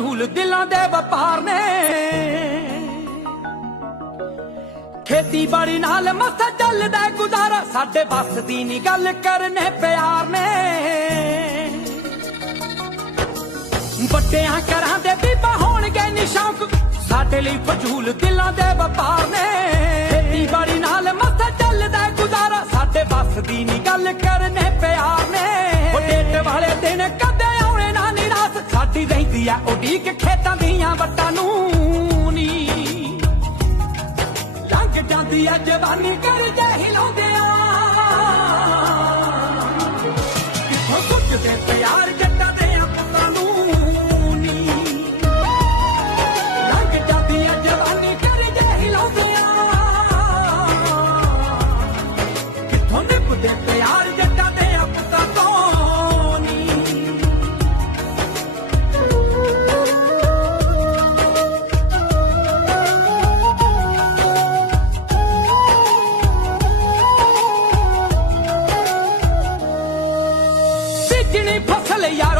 ਫਜ਼ੂਲ ਦਿਲਾਂ ਦੇ ਵਪਾਰ ਨੇ। ਖੇਤੀਬਾੜੀ ਨਾਲ ਮਸਾ ਚੱਲਦਾ ਗੁਜ਼ਾਰਾ, ਸਾਡੇ ਬਸ ਦੀ ਨਹੀਂ ਗੱਲ ਕਰਨੇ ਪਿਆਰ ਨੇ। ਵੱਡਿਆਂ ਘਰਾਂ ਦੇ ਬੀਬਾ ਹੋਣਗੇ ਨਿਸ਼ੌਕ ਸਾਡੇ ਲਈ ਫਜ਼ੂਲ ਦਿਲਾਂ ਦੇ ਵਪਾਰ ਨੇ। ਖੇਤੀਬਾੜੀ ਨਾਲ ਮਸਾ ਚੱਲਦਾ ਗੁਜ਼ਾਰਾ, ਸਾਡੇ ਬਸ ਦੀ ਨਹੀਂ ਗੱਲ ਕਰਨੇ ਪਿਆਰ ਸਾਡੀ ਆ ਉਡੀਕ ਖੇਤਾਂ ਦੀਆਂ ਵੱਟਾਂ ਨੂੰ ਨੀ। ਲੰਘ ਜਾਂਦੀ ਆ, ਜਵਾਨੀ ਕਰ ਜੇ ਹਿਲਾਉਂਦੇ ਆ। ਕਿੱਥੋਂ ਸੁੱਕਦੇ နေဖတ်ဆက်လေရတော့